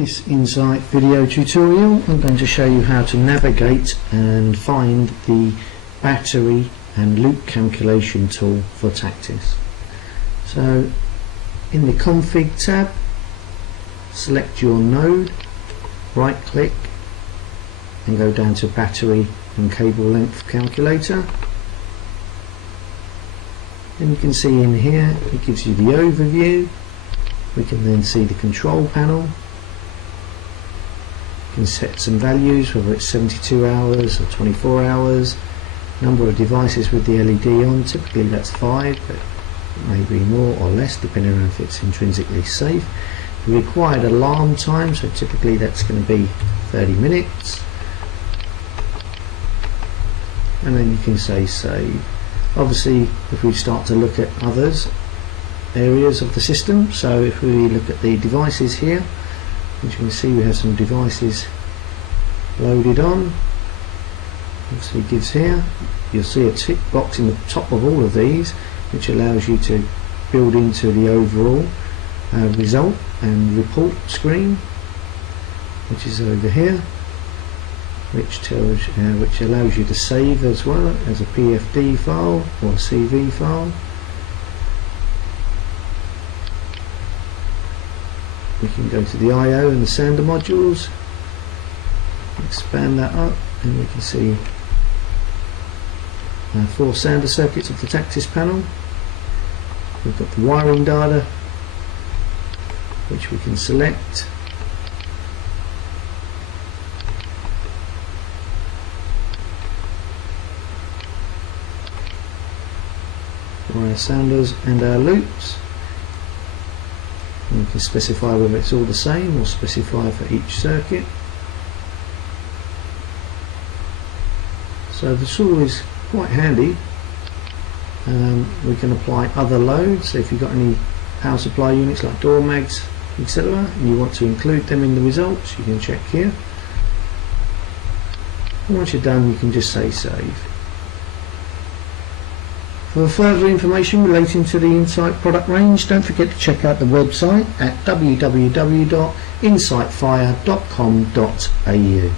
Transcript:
this Insight video tutorial I'm going to show you how to navigate and find the battery and loop calculation tool for Tactis. So in the config tab, select your node, right click and go down to battery and cable length calculator. And you can see in here it gives you the overview. We can then see the control panel. You can set some values, whether it's 72 hours or 24 hours, number of devices with the LED on, typically that's 5, but it may be more or less depending on if it's intrinsically safe. The required alarm time, so typically that's going to be 30 minutes. And then you can say save. Obviously if we start to look at others areas of the system, so if we look at the devices here, as you can see we have some devices loaded on. Obviously gives here, you'll see a tick box in the top of all of these which allows you to build into the overall result and report screen, which is over here, which tells which allows you to save as well as a PFD file or CV file. We can go to the I/O and the sander modules, expand that up, and we can see 4 sander circuits of the Tactis panel. We've got the wiring data, which we can select. For our sanders and our loops. And we can specify whether it's all the same or specify for each circuit. So the tool is quite handy. We can apply other loads, so if you've got any power supply units like door mags, etc., and you want to include them in the results, you can check here. And once you're done, you can just say save. For further information relating to the Insight product range, don't forget to check out the website at www.insightfire.com.au.